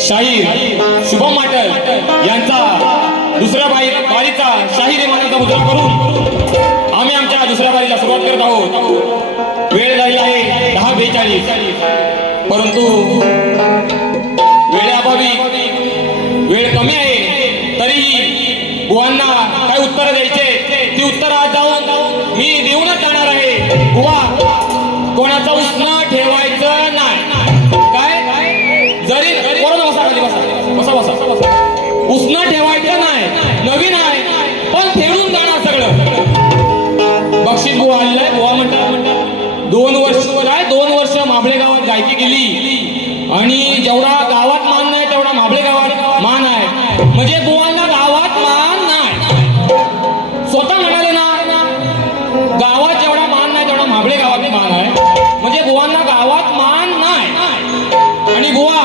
शाहीर शुभम माटल यांचा दुसऱ्या बारीचा शाहीर मानाचा मुद्रा करून आम्ही आमच्या दुसऱ्या बारीला सुरुवात करत आहोत। वेळ झालेला आहे 10:42, परंतु वेळेअभावी वेळ कमी आहे, तरीही बुवांना काय उत्तर द्यायचे ती उत्तर आज जाऊन मी देऊनच जाणार आहे। बुवा, कोणाचं उसनं ठेवायचं नाही, जरी बसा बसा बसा, उसनं ठेवायचं नाही, नवीन आहे पण फेडून जाणार सगळं। बक्षीस बुवा आलेलं बुवा म्हणतात 2 वर्ष माबळे गावात गायकी केली आणि जेवढा गावात मान नाही तेवढा माबळे गावात मान आहे। म्हणजे बुवांना गावात मान नाही, स्वतः म्हणाले ना, गावात जेवढा मान नाही तेवढा माबळे गावात मान आहे। म्हणजे बुवांना गावात मान नाही। आणि बुवा,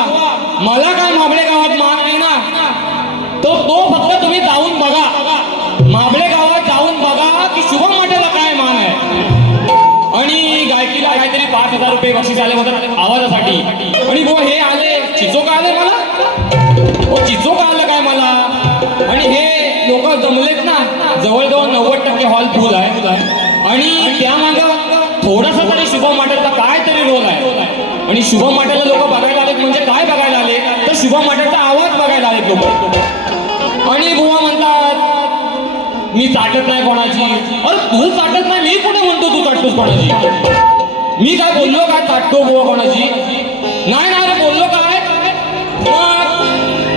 मला काय माबळे गावात मान नाही ना, तो फक्त तुम्ही जाऊन बघा, माबळे गावात जाऊन बघा की शुभम माटेला काय मान आहे। आणि गायकीला काहीतरी 5,000 रुपये बक्षीस आले होते आवाजासाठी। आणि बुवा हे आले, चिचोका आले मला, चिचोका आलं काय मला। आणि हे लोक जमलेत ना, जवळजवळ 90% हॉल फुल आहे आणि त्यामागं थोडासा तरी शुभम माटेचा काय तरी रोल आहे। आणि शुभम माटेला लोक बघायला आलेत, म्हणजे काय बघायला आले तर शुभम माटेचा आवाज बघायला आलेत लोक। आणि बुवा म्हणतात मी चाटत नाही कोणाची। अरे तू चाटत नाही, मी कुठे म्हणतो तू चाटतोस कोणाची? मी काय बोललो काय चाटतो बुवा कोणाची? नाही ना रे, बोललो काय?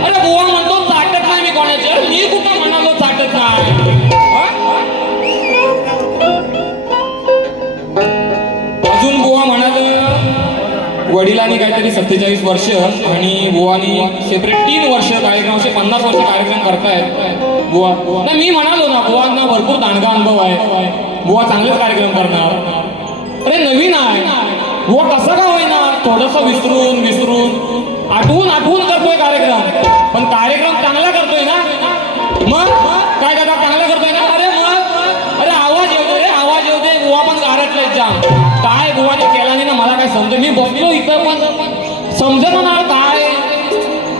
अरे बुवा म्हणतो चाटत नाही मी कोणाची। अरे मी कुठं म्हणालो चाटत नाही? अजून बुवा म्हणाल वडिलांनी काहीतरी 47 वर्ष आणि बुवानी सेपरेट 3 वर्ष कार्यक्रम, 50 वर्ष कार्यक्रम करतायत बुवा। नाही मी म्हणालो ना, बुवांना भरपूर दांडगा अनुभव आहे, बुवा चांगलेच कार्यक्रम करणार। अरे नवीन आहे बुवा, कसं का होईना थोडंसं विसरून आठवून करतोय कार्यक्रम, पण कार्यक्रम चांगला करतोय ना। मग काय दादा चांगला करतोय ना? अरे मग अरे आवाज येऊ दे बुवा, पण गारटलाय जाम। काय बुवाने केला नाही ना, मला काय समजे, मी बसलो इथं पण समजे ना काय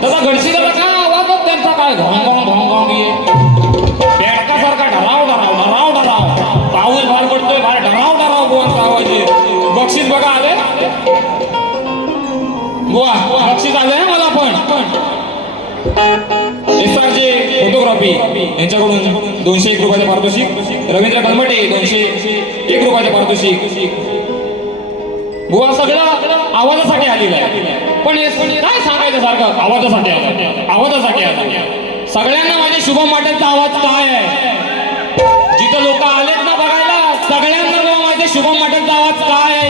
दादा घडशी दादा काय आवाज त्यांचा काय घोंगोंग बेडकासारखा ढराव पाऊस बाहेर पडतोय, बाहेर ढराव बुवांचा आवाज आहे। बक्षीस बघा आले बुवा, बक्षीस आले मला पण। SRJ फोटोग्राफी यांच्याकडून 201 रुपयाचे पारितोषिक, रवींद्र कलमटे 201 रुपयाचे पारितोषिक। बुवा सगळं आवाजासाठी आलेलं आहे, पण काय सांगायचं सारखं आवाजासाठी आलं। सगळ्यांना माझे शुभम माटेचा आवाज काय आहे, जिथं लोक आलेत ना बघायला, सगळ्यांना माझे शुभम माटेचा आवाज काय आहे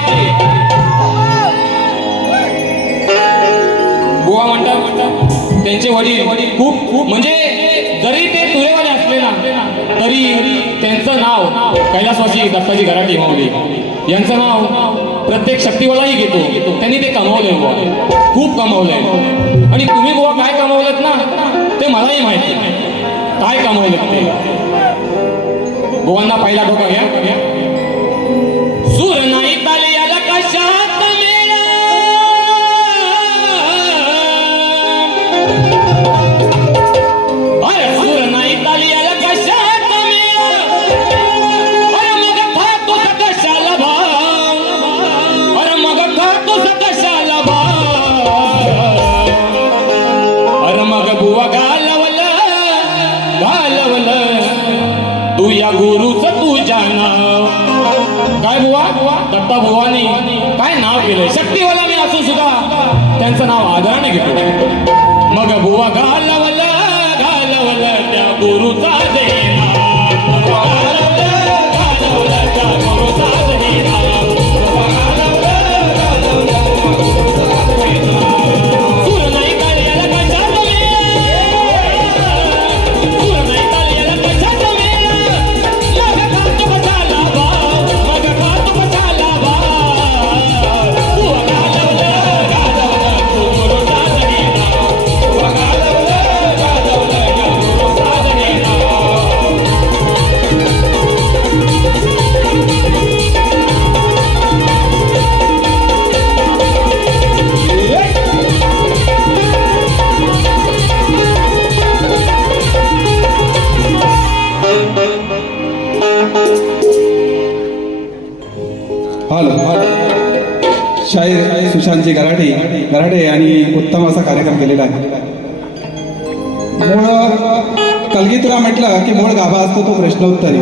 बुवा म्हणतात त्यांचे वडील खूप म्हणजे जरी ते तुरेवाले असले ना, तरी त्यांचं नाव कैलासवासी दत्ताजी घराटे माऊली यांचं नाव प्रत्येक शक्तीवालाही घेतो। त्यांनी ते कमावलंय बुवा, खूप कमावलंय। आणि तुम्ही बुवा काय कमावलं ना ते मलाही माहिती काय कमावलं ते। बुवांना पहिला धोका घ्या, सूर नाही ताली याला कशात मेला, अरे तू या गुरुच तुझ्या नाव. काय बुवा दत्ता बुवानी काय नाव केलंय. शक्तीवाला मी असून सुद्धा त्यांचं नाव आदराने घेतो. मग बुवा घालवलं त्या गुरुचा देना. शाहीर सुशांतजी गराडे यांनी उत्तम असा कार्यक्रम केलेला आहे. मूळ कलगीतुला म्हटलं की मूळ गाभा असतो तो प्रश्नोत्तरी.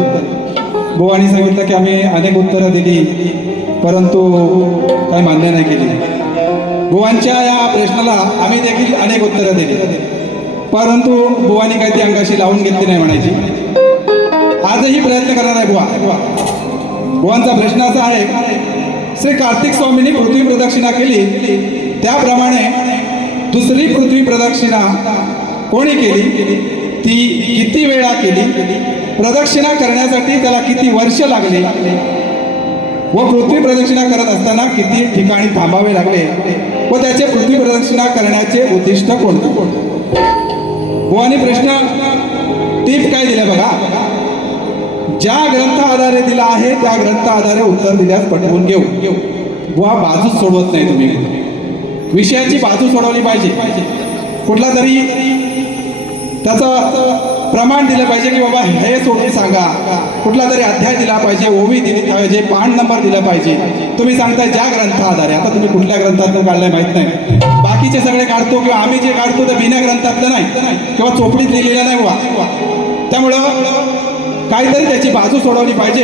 बुवांनी सांगितलं की आम्ही अनेक उत्तरं दिली परंतु काही मान्य नाही केली. बुवांच्या या प्रश्नाला आम्ही देखील अनेक उत्तरं दिली परंतु बुवांनी काही ती अंगाशी लावून घेतली नाही म्हणायची. आजही प्रयत्न करणार आहे बुवा. बुवांचा प्रश्न असा आहे, श्री कार्तिक स्वामींनी पृथ्वी प्रदक्षिणा केली त्याप्रमाणे दुसरी पृथ्वी प्रदक्षिणा कोणी केली, ती किती वेळा केली, प्रदक्षिणा करण्यासाठी त्याला किती वर्ष लागली व पृथ्वी प्रदक्षिणा करत असताना किती ठिकाणी थांबावे लागले व त्याचे पृथ्वी प्रदक्षिणा करण्याचे उद्दिष्ट कोणते. बुवांनी प्रश्न टीप काय दिले बघा. ज्या ग्रंथ आधारे दिला आहे त्या ग्रंथ आधारे उत्तर दिल्यास पटवून घेऊ. बुवा बाजूच सोडवत नाही तुम्ही. विषयाची बाजू सोडवली पाहिजे. कुठला तरी त्याचं प्रमाण दिलं पाहिजे की बाबा हे सोडून सांगा. कुठला तरी अध्याय दिला पाहिजे, ओवी दिली पाहिजे, पान नंबर दिला पाहिजे. तुम्ही सांगताय ज्या ग्रंथ आधारे. आता तुम्ही कुठल्या ग्रंथातून काढलंय माहित नाही. बाकीचे सगळे काढतो किंवा आम्ही जे काढतो ते बिना ग्रंथातलं नाही किंवा चोपडीत लिहिलेलं नाही बुवा. त्यामुळं काहीतरी त्याची बाजू सोडवली पाहिजे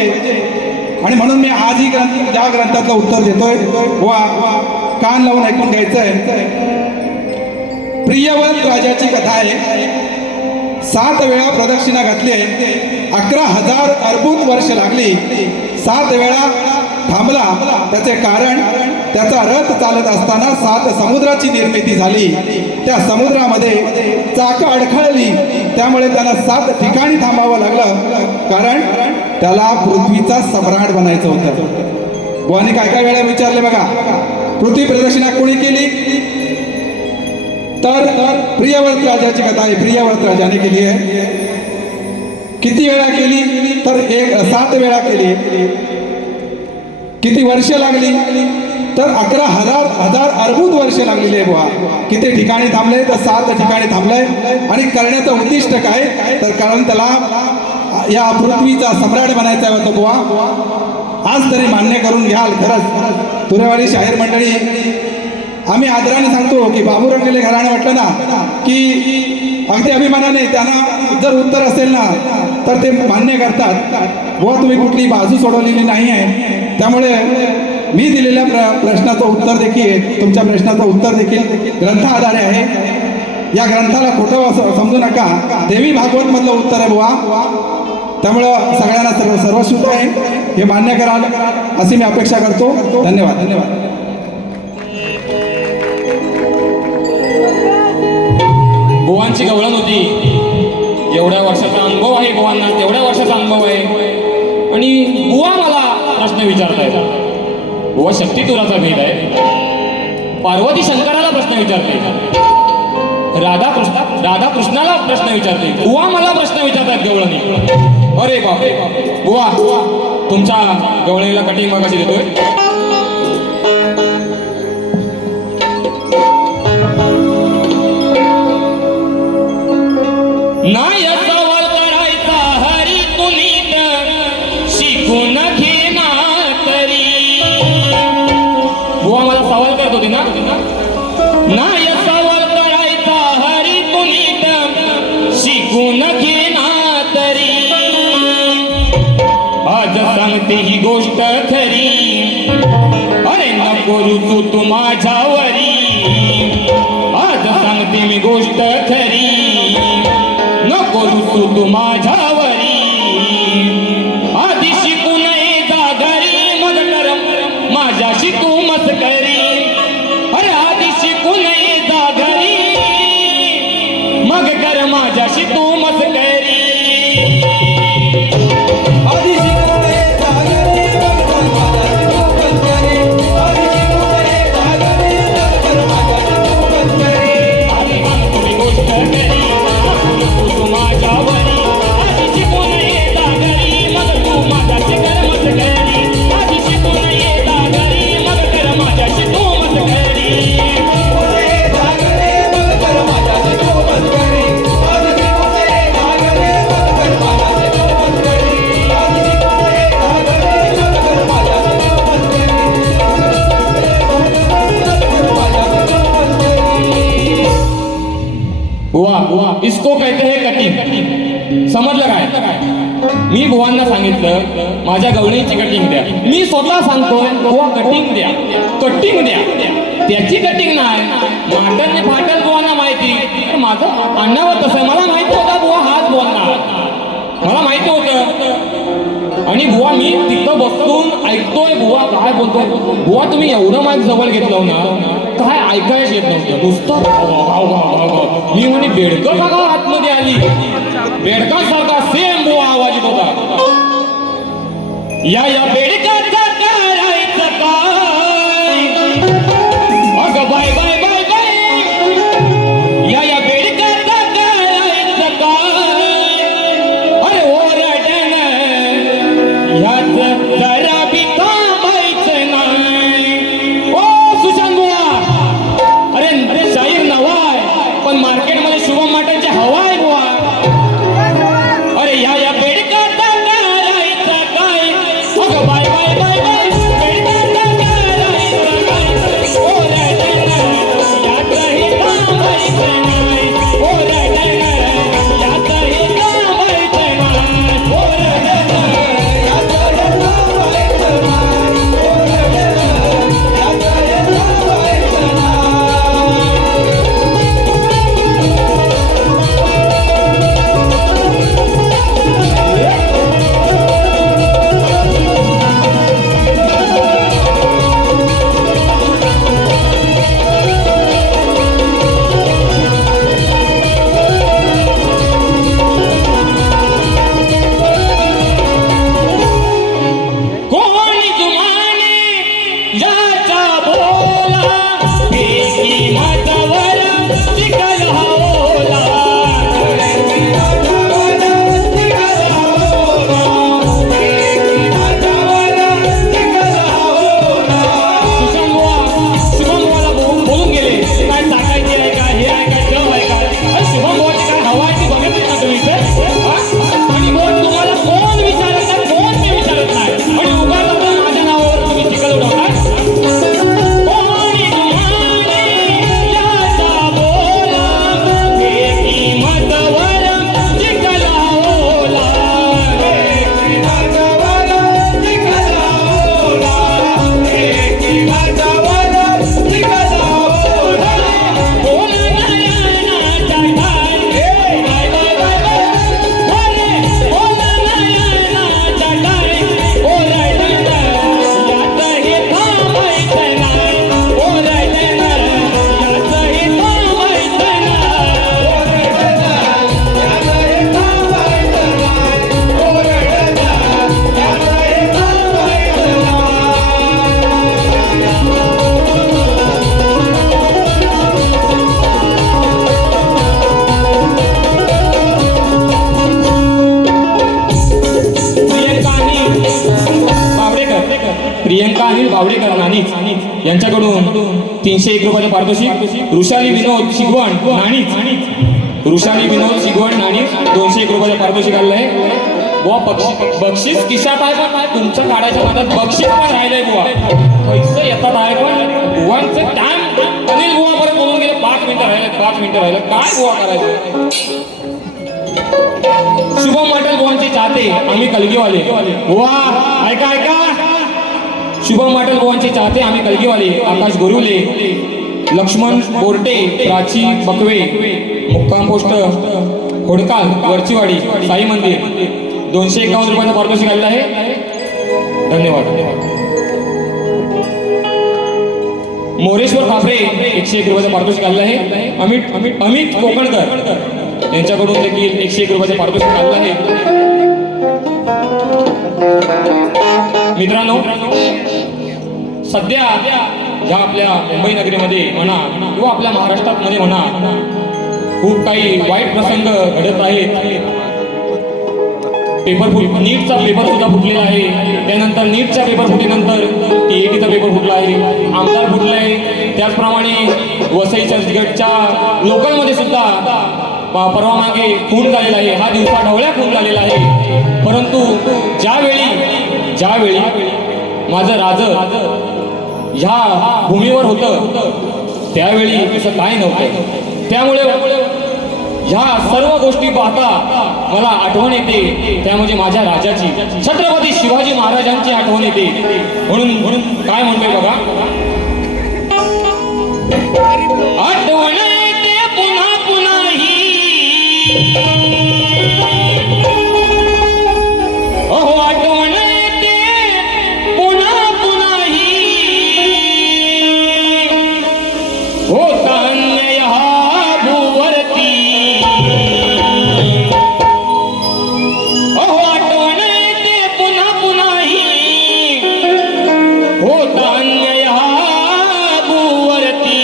आणि म्हणून मी आजही ज्या ग्रंथातलं उत्तर देतोय वा कान लावून ऐकून घ्यायचंय. प्रियव्रत राजाची कथा आहे. 7 वेळा प्रदक्षिणा घातली आहे. 11,000 अर्बुद वर्ष लागली. 7 वेळा थांबला. त्याचे कारण त्याचा रथ चालत असताना 7 समुद्राची निर्मिती झाली. त्या समुद्रामध्ये चाकं अडखळली त्यामुळे त्याला 7 ठिकाणी थांबावं लागलं कारण त्याला पृथ्वीचा सम्राट बनायचं होतं. बुवांनी काय वेळा विचारले बघा. पृथ्वी प्रदक्षिणा कोणी केली तर प्रियव्रत राजाची कथा आहे. प्रियव्रत राजाने केली आहे. किती वेळा केली तर 7 वेळा केली. किती वर्ष लागली तर 11,000 अर्बुद वर्ष लागलेली आहे बुवा. किती ठिकाणी थांबले तर 7 ठिकाणी थांबले. आणि करण्याचं उद्दिष्ट काय तर कारण त्याला या पृथ्वीचा सम्राट बनायचा होता बुवा. आज तरी मान्य करून घ्याल. खरंच तुरेवाडी शाहीर मंडळी आम्ही आदराने सांगतो की बाबूरंगले घराणे म्हटलं ना की अगदी अभिमानाने त्यांना जर उत्तर असेल ना तर ते मान्य करतात. बुवा तुम्ही कुठली बाजू सोडवलेली नाही आहे. त्यामुळे मी दिलेल्या प्रश्नाचं उत्तर देखील तुमच्या प्रश्नाचं उत्तर देखील ग्रंथ आधारे आहे. या ग्रंथाला खोटं समजू नका. देवी भागवत मधलं उत्तर आहे बुवा. त्यामुळं सगळ्यांना सर्वश्रुत आहे हे मान्य कराल अशी मी अपेक्षा करतो. धन्यवाद. बुवांची गवळण होती. एवढ्या वर्षाचा अनुभव आहे बुवांना. तेवढ्या वर्षाचा अनुभव आहे आणि बुवा मला प्रश्न विचारतायत. बुवा शक्तितुराचा भेद आहे. पार्वती शंकराला प्रश्न विचारते. राधा कृष्णाला प्रश्न विचारते. बुवा मला प्रश्न विचारतात गवळणी. अरे बापरे. बुवा तुमच्या गवळणीला कटिंग मगाशी देतोय. नाही सवाल करायचा हरी कुणीत शिकून घेना तरी. बुवा मला सवाल करत होते ना. नाही सवाल करायचा हरी कुणीत शिकून घेना तरी. सांगते ही गोष्ट खरी, अरे नको रुसू तू माझ्यावरी. आज सांगते मी गोष्ट खरी, नको रुसू तू माझ्यावरी. आधी शिकू नये जागरी, मग कर माझ्याशी तू मस्करी. अरे आधी शिकू नये जागरी, मग कर माझ्याशी तू मस्करी. आधी शिकू नये जागरी, मग कर माझ्याशी तू मस्करी. आधी शिकू नये जागरी, मग कर माझ्याशी तू मस्करी. आधी सांगतो मी गोष्ट खरी, नको रुसू तू माझ्यावरी. आधी शिकू नये जागरी, मग तू माझ्याशी कर मस्करी. आधी शिकू नये जागरी, मग कर माझ्याशी तू मस्करी. शिकू नये जागरी, मग कर माझ्याशी तू मस्करी. आधी शिकू नये जागरी, मग कर माझ्याशी तू मस्करी. आधी शिकू नये जागरी, मग कर माझ्याशी तू मस्करी. वाह वाह, इसको कहते हैं कटिंग. समजलं काय? मी बुवांना सांगितलं माझ्या गवळीची कटिंग द्या. मी स्वतः सांगतोय बुवा कटिंग द्या, कटिंग द्या. त्याची कटिंग नाही, मांडरने फाटल बुवांना माहिती. तर माझं अण्णावर तसं मला माहिती होता बुवा हाच बोलणार, मला माहिती होतं. आणि बुवा मी तिथं बसून ऐकतोय बुवा काय बोलतोय. बुवा तुम्ही एवढं माईक जवळ घेतलं ना, काय ऐकायच येत नव्हतं, नुसतं भाव भाव भाव भाव. मी म्हणे बेडकं का आतमध्ये आली, बेडकासारखा सेम बुवा आवाज येत होता. या बेडकाचा करायचं काय, अगं बाय बाय बाय बाय. या बेडकाचा करायचं काय, अरे ओरडण ह्याच जरा बी थांबायचं नाही. ओ सुशांत बुवा, अरे शाहीर नवा आहे पण मार्केटमध्ये शुभम माटेची हवा आहे बुवा. अरे या बेडकाचा करायचं काय, अगं बाय बाय बाय बाय. बेडकाचा करायचं काय, ओरडण ह्याचंही थांबायचं नाही. ओरडण ह्याचंही थांबायचं नाही. ओरडण कोणी जुमाने याचा बोला, एकी मातावर चिखल हवला. शुभम बुवाला बोलून गेले काय टाकायचे आहे का, हे आहे का, जव आहे का. अरे शुभम बुवाची काय हवा आहे ती बघितली का तुम्ही इथे? आणि मग तुम्हाला कोण विचारत नाही, कोण मी विचारत नाही. आणि उगाच आपण माझ्या नावावर तुम्ही चिखल उडवताय. कोणी तुम्हाने याचा बोला, एकी मातावर चिखल हवला. प्रियंका अनिल बावडेकर नाणीच यांच्याकडून 301 रुपयाचे पारितोषिक. ऋषाली विनोद शिगवण नाणीच, ऋषाली विनोद शिगवण नाणीच 201 रुपयाचे पारितोषिक आलंय. बुवा बक्षीस खिशात आहे पण तुमचं काढायच्या मनात बक्षीस पण राहिलंय बुवा. पैसे येतात आहे पण बुवांचं टाइम अनिल बुवा परत बोलून गेले 5 मिनिटं राहिले, 5 मिनिटं राहिले. काय बुवा करायचं. शुभम माटेल बुवांचे चाहते आम्ही कलगीवाले. बुवा ऐका ऐका. शुभम पाटील बुवांचे चाहते आम्ही कलगीवाले आकाश गोरुले, लक्ष्मण बोरटे, प्राची बकवे, मुक्काम पोस्ट होडकाल, वरचीवाडी, साई मंदिर 251 रुपयाचा पारितोषिक आलेला आहे. धन्यवाद. मोरेश्वर खापरे 101 रुपयाचा पारितोषिक आलेला आहे. अमित कोकणकर यांच्याकडून देखील 101 रुपयाचे पारितोषिक आलेलं आहे. मित्रांनो, सध्या ज्या आपल्या मुंबई नगरीमध्ये म्हणा किंवा आपल्या महाराष्ट्रात मध्ये म्हणा खूप काही वाईट प्रसंग घडत आहेत. नीटचा पेपर सुद्धा फुटलेला आहे. त्यानंतर नीटच्या पेपर फुटीनंतर टीएटीचा पेपर फुटला आहे, आमदार फुटलाय. त्याचप्रमाणे वसई चर्चगेटच्या लोकलमध्ये सुद्धा परवा मागे खून झालेला आहे. हा दिवसा ढवळ्या खून झालेला आहे. परंतु ज्यावेळी माझं राज ह्या भूमीवर होतं त्यावेळी असं काय नव्हतं. त्यामुळे ह्या सर्व गोष्टी पाहता मला आठवण येते, त्या म्हणजे माझ्या राजाची, छत्रपती शिवाजी महाराजांची आठवण येते. म्हणून काय म्हणतोय बघा. आठवण येते पुन्हा पुन्हाही, अहो आठवण येते पुन्हा पुन्हाही, होता अन्याय हा भूवरती. अहो आठवण येते पुन्हा पुन्हाही, होता अन्याय हा भूवरती.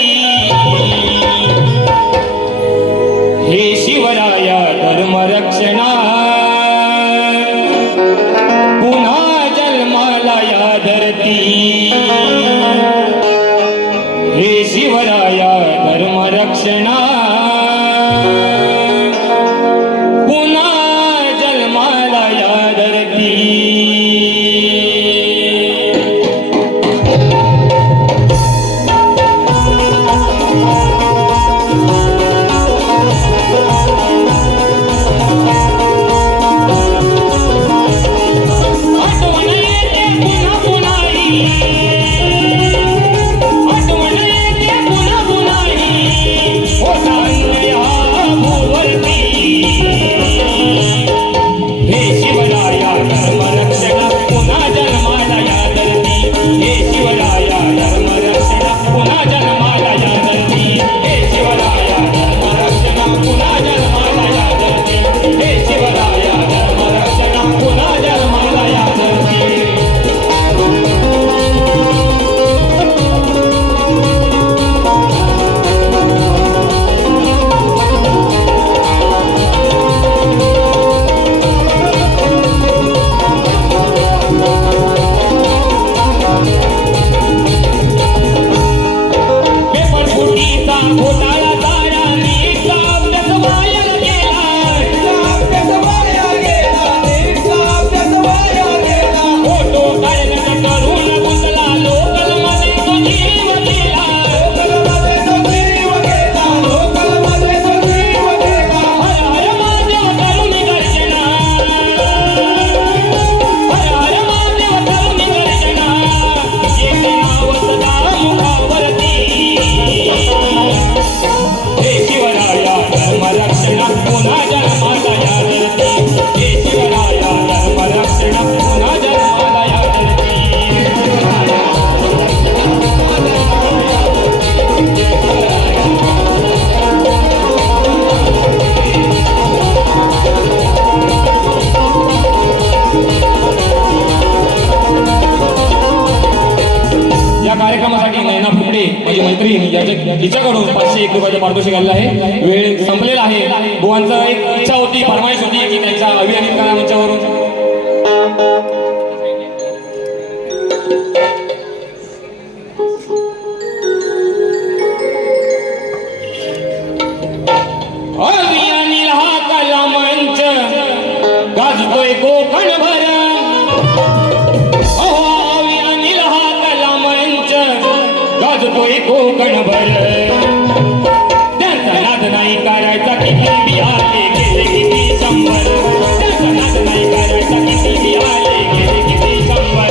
हे शिवराया धर्मरक्षणा पुन्हा जन्माला या धरती. हे शिवराया धर्मरक्षणा पुन्हा जन्माला या धरती. आठवण येते पुन्हा पुन्हाही, आठवण येते पुन्हा पुन्हाही, होता अन्याय हा भूवरती. हे शिवराया धर्मरक्षणा पुन्हा जन्माला या धरती. हे शिवराया धर्मरक्षणा पुन्हा जन्माला या धरती. हे शिवराया धर्मरक्षणा पुन्हा जन्माला या धरती. हे शिवराया धर्मरक्षणा पुन्हा जन्माला या धरती. पेपर फुटीचा घोटाळा झाला, नीटचा अभ्यास वाया गेला. फोटो काढण्याचा करून गुंतला, लोकलमध्ये तो जीव गेला. हर हर महादेव करुणी गर्जना, हर हर महादेव करुणी गर्जना, येते नाव सदा मुखावरती. हे शिवराया धर्मरक्षणा पुन्हा जन्माला या धरती. हे शिवराया धर्मरक्षणा पुन्हा जन्माला या धरती. या कार्यक्रमासाठी नैना फुकडे माझी मैत्रीण हिच्याकडून 501 रुपयाचं पारितोषिक आलेलं आहे. वेळ संपलेला आहे. बुवांचं एक इच्छा होती, फरमाईश होती की त्यांच्या अभियानित कला मंचावरून अभियानी हा कला मंच गाजतोय कोकणभर. अभियानी हा कला मंच गाजतोय कोकणभर. त्यांचा नाद नाही करायचा किती बी आले गेले किती 100. त्यांचा नाद नाही करायचा किती बी आले गेले किती 100.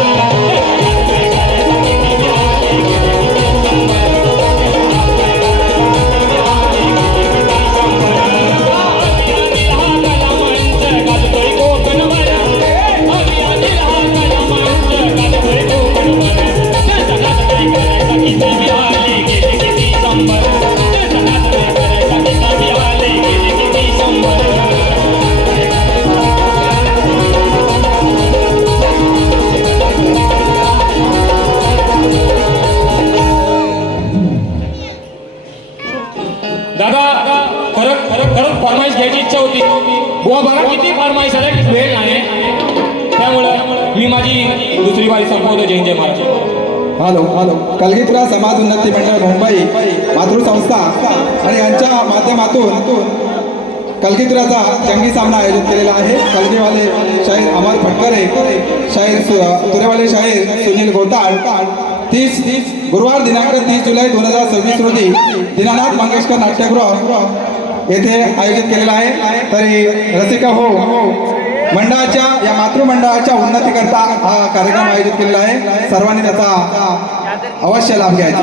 म्हणून फरमाईश घ्यायची इच्छा होती. बुवा बघा किती फरमाईश आहे, वेळ नाही. त्यामुळं मी माझी दुसरी वारी संपवतो. जय जय महाराज. हॅलो कलगीतुरा समाज उन्नती मंडळ मुंबई मातृसंस्था आणि यांच्या माध्यमातून कलगीतुराचा जंगी सामना आयोजित केलेला आहे. कलगीवाले शाहीर अमर फटकरे, तुरेवाले शाहीर सुनील गोताळ. 30 गुरुवार दिनांक 30 जुलै 2026 रोजी दीनानाथ मंगेशकर नाट्यगृह येथे आयोजित केलेला आहे. तरी रसिका हो मंडळाच्या या मातृमंडळाच्या उन्नतीकरता हा कार्यक्रम आयोजित केलेला आहे. सर्वांनी त्याचा अवश्य लाभ घ्यायचा.